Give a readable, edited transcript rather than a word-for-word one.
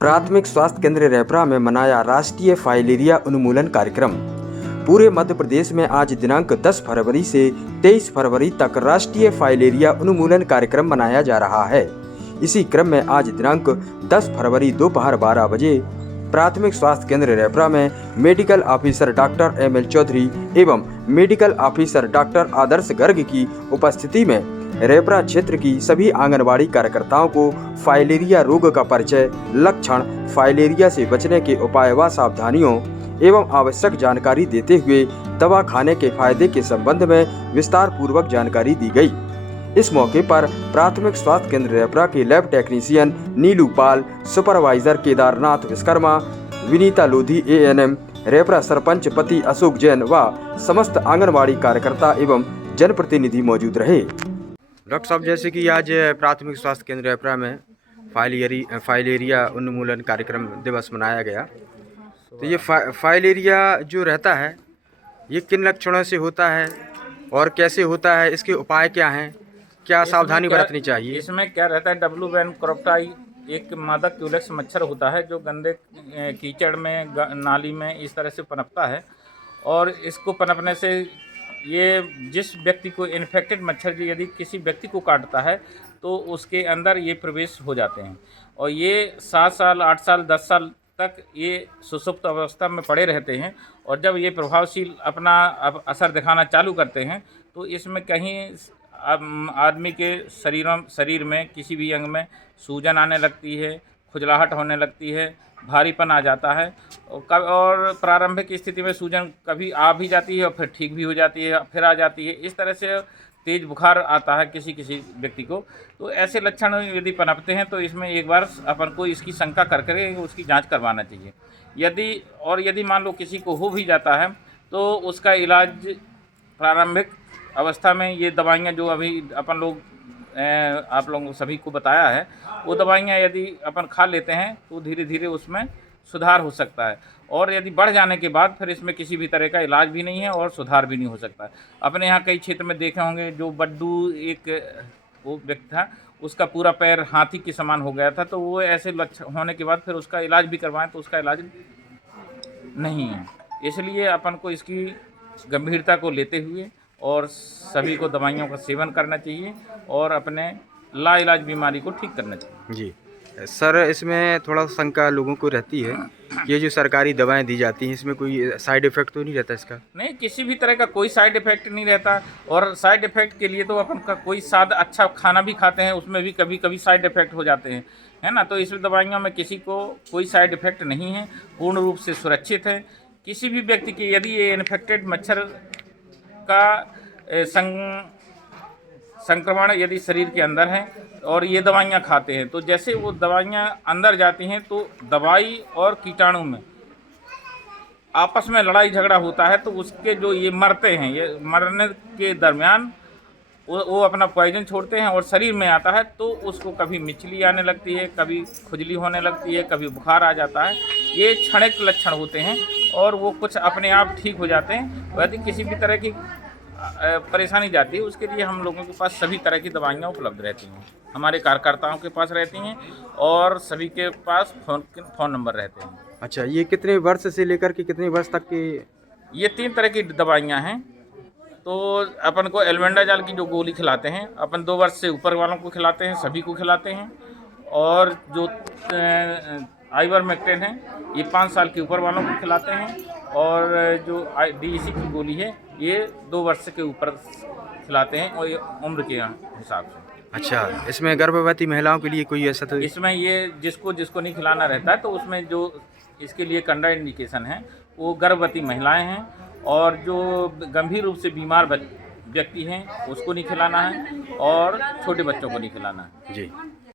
प्राथमिक स्वास्थ्य केंद्र रेपरा में मनाया राष्ट्रीय फाइलेरिया उन्मूलन कार्यक्रम। पूरे मध्य प्रदेश में आज दिनांक 10 फरवरी से 23 फरवरी तक राष्ट्रीय फाइलेरिया उन्मूलन कार्यक्रम मनाया जा रहा है। इसी क्रम में आज दिनांक 10 फरवरी दोपहर 12 बजे प्राथमिक स्वास्थ्य केंद्र रेपरा में medical officer doctor M L. Chaudhary एवं medical officer doctor Adarsh Garg की उपस्थिति में रेपरा क्षेत्र की सभी आंगनबाड़ी कार्यकर्ताओं को फाइलेरिया रोग का परिचय, लक्षण, फाइलेरिया से बचने के उपाय व सावधानियों एवं आवश्यक जानकारी देते हुए दवा खाने के फायदे के संबंध में विस्तार पूर्वक जानकारी दी गई। इस मौके पर प्राथमिक स्वास्थ्य केंद्र रेपरा के लैब टेक्नीशियन नीलू पाल, सुपरवाइजर केदारनाथ विश्वकर्मा, विनीता लोधी ANM, रेपरा सरपंच पति अशोक जैन व समस्त आंगनबाड़ी कार्यकर्ता एवं जनप्रतिनिधि मौजूद रहे। डॉक्टर साहब, जैसे कि आज प्राथमिक स्वास्थ्य केंद्र रेपरा में फाइलेरिया उन्मूलन कार्यक्रम दिवस मनाया गया, तो ये फाइलेरिया जो रहता है ये किन लक्षणों से होता है और कैसे होता है, इसके उपाय क्या हैं, क्या सावधानी बरतनी चाहिए? इसमें क्या रहता है, डब्ल्यूबैन क्रॉप्टाई एक मादा क्यूलेक्स मच्छर होता है जो गंदे कीचड़ में, नाली में इस तरह से पनपता है। और इसको पनपने से ये जिस व्यक्ति को इन्फेक्टेड मच्छर यदि किसी व्यक्ति को काटता है तो उसके अंदर ये प्रवेश हो जाते हैं और ये 7 साल, 8 साल, 10 साल तक ये सुसुप्त अवस्था में पड़े रहते हैं। और जब ये प्रभावशील अपना असर दिखाना चालू करते हैं तो इसमें कहीं आदमी के शरीर में किसी भी अंग में सूजन आने लगती है, खुजलाहट होने लगती है, भारीपन आ जाता है और प्रारंभिक स्थिति में सूजन कभी आ भी जाती है और फिर ठीक भी हो जाती है, फिर आ जाती है। इस तरह से तेज़ बुखार आता है किसी व्यक्ति को। तो ऐसे लक्षण यदि पनपते हैं तो इसमें एक बार अपन को इसकी शंका करके उसकी जांच करवाना चाहिए। यदि मान लो किसी को हो भी जाता है तो उसका इलाज प्रारंभिक अवस्था में ये दवाइयाँ जो अभी अपन लोग आप लोगों सभी को बताया है, वो दवाइयाँ यदि अपन खा लेते हैं तो धीरे धीरे उसमें सुधार हो सकता है। और यदि बढ़ जाने के बाद फिर इसमें किसी भी तरह का इलाज भी नहीं है और सुधार भी नहीं हो सकता है। अपने यहाँ कई क्षेत्र में देखे होंगे, जो बड्डू एक वो व्यक्ति था, उसका पूरा पैर हाथी के समान हो गया था, तो वो ऐसे लक्षण होने के बाद फिर उसका इलाज भी करवाएं तो उसका इलाज नहीं है। इसलिए अपन को इसकी गंभीरता को लेते हुए और सभी को दवाइयों का सेवन करना चाहिए और अपने लाइलाज बीमारी को ठीक करना चाहिए। जी सर, इसमें थोड़ा शंका लोगों को रहती है, ये जो सरकारी दवाएं दी जाती हैं इसमें कोई साइड इफ़ेक्ट तो नहीं रहता इसका? नहीं, किसी भी तरह का कोई साइड इफ़ेक्ट नहीं रहता। और साइड इफ़ेक्ट के लिए तो अपन का कोई सादा अच्छा खाना भी खाते हैं, उसमें भी कभी कभी साइड इफ़ेक्ट हो जाते हैं, है ना। तो इस दवाइयों में किसी को कोई साइड इफ़ेक्ट नहीं है, पूर्ण रूप से सुरक्षित है। किसी भी व्यक्ति की यदि ये इन्फेक्टेड मच्छर का संक्रमण यदि शरीर के अंदर है और ये दवाइयाँ खाते हैं तो जैसे वो दवाइयाँ अंदर जाती हैं तो दवाई और कीटाणु में आपस में लड़ाई झगड़ा होता है, तो उसके जो ये मरते हैं, ये मरने के दरमियान वो अपना पॉइजन छोड़ते हैं और शरीर में आता है तो उसको कभी मिचली आने लगती है, कभी खुजली होने लगती है, कभी बुखार आ जाता है। ये क्षणिक लक्षण होते हैं और वो कुछ अपने आप ठीक हो जाते हैं। यदि किसी भी तरह की परेशानी जाती है उसके लिए हम लोगों के पास सभी तरह की दवाइयाँ उपलब्ध रहती हैं, हमारे कार्यकर्ताओं के पास रहती हैं और सभी के पास फ़ोन नंबर रहते हैं। अच्छा, ये कितने वर्ष से लेकर के कितने वर्ष तक के? ये 3 तरह की दवाइयाँ हैं। तो अपन को एल्बेंडाजॉल की जो गोली खिलाते हैं, अपन 2 वर्ष से ऊपर वालों को खिलाते हैं, सभी को खिलाते हैं। और जो आइवरमेक्टिन है ये 5 साल के ऊपर वालों को खिलाते हैं। और जो DEC की गोली है ये 2 वर्ष के ऊपर खिलाते हैं और ये उम्र के हिसाब से। अच्छा, इसमें गर्भवती महिलाओं के लिए कोई ऐसा तो? इसमें ये जिसको नहीं खिलाना रहता है तो उसमें जो इसके लिए कंडा इंडिकेशन है वो गर्भवती महिलाएं हैं और जो गंभीर रूप से बीमार व्यक्ति हैं उसको नहीं खिलाना है और छोटे बच्चों को नहीं खिलाना है। जी।